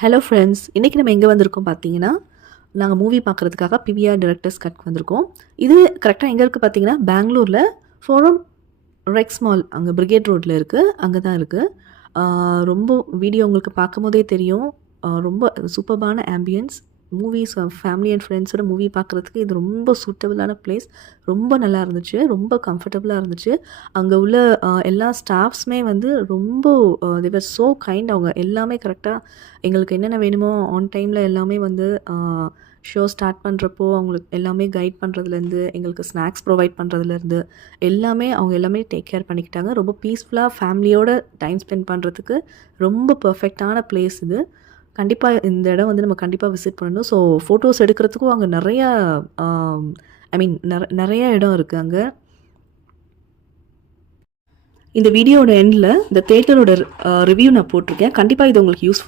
Hello friends, இன்றைக்கி நம்ம எங்கே வந்திருக்கோம் பார்த்தீங்கன்னா, நாங்கள் மூவி பார்க்குறதுக்காக பிவிஆர் டிரெக்டர்ஸ் கட் வந்திருக்கோம். இது கரெக்டாக எங்கே இருக்குது பார்த்தீங்கன்னா, பெங்களூரில் ஃபோரம் ரெக்ஸ் மால் அங்கே பிரிகேட் ரோட்டில் இருக்குது. அங்கே தான் இருக்குது. ரொம்ப வீடியோ உங்களுக்கு பார்க்கும்போதே தெரியும். ரொம்ப சூப்பர்பான ஆம்பியன்ஸ். மூவிஸ் ஃபேமிலி அண்ட் ஃப்ரெண்ட்ஸோட மூவி பார்க்குறதுக்கு இது ரொம்ப சூட்டபிளான பிளேஸ். ரொம்ப நல்லா இருந்துச்சு. ரொம்ப கம்ஃபர்டபுளாக இருந்துச்சு. அங்கே உள்ள எல்லா ஸ்டாஃப்ஸுமே வந்து ரொம்ப தேவர் ஸோ கைண்ட். அவங்க எல்லாமே கரெக்டாக எங்களுக்கு என்னென்ன வேணுமோ ஆன் டைமில் எல்லாமே வந்து ஷோ ஸ்டார்ட் பண்ணுறப்போ அவங்களுக்கு எல்லாமே கைட் பண்ணுறதுலேருந்து, எங்களுக்கு ஸ்நாக்ஸ் ப்ரொவைட் பண்ணுறதுலேருந்து எல்லாமே அவங்க எல்லாமே டேக் கேர் பண்ணிக்கிட்டாங்க. ரொம்ப பீஸ்ஃபுல்லாக ஃபேமிலியோட டைம் ஸ்பெண்ட் பண்ணுறதுக்கு ரொம்ப பர்ஃபெக்டான பிளேஸ் இது. கண்டிப்பாக இந்த இடம் வந்து நம்ம கண்டிப்பாக விசிட் பண்ணணும். ஸோ ஃபோட்டோஸ் எடுக்கிறதுக்கும் அங்கே நிறையா நிறைய இடம் இருக்குது அங்கே. இந்த வீடியோட எண்டில் இந்த தேட்டரோட ரிவ்யூ நான் போட்டிருக்கேன். கண்டிப்பாக இது உங்களுக்கு யூஸ்ஃபுல்.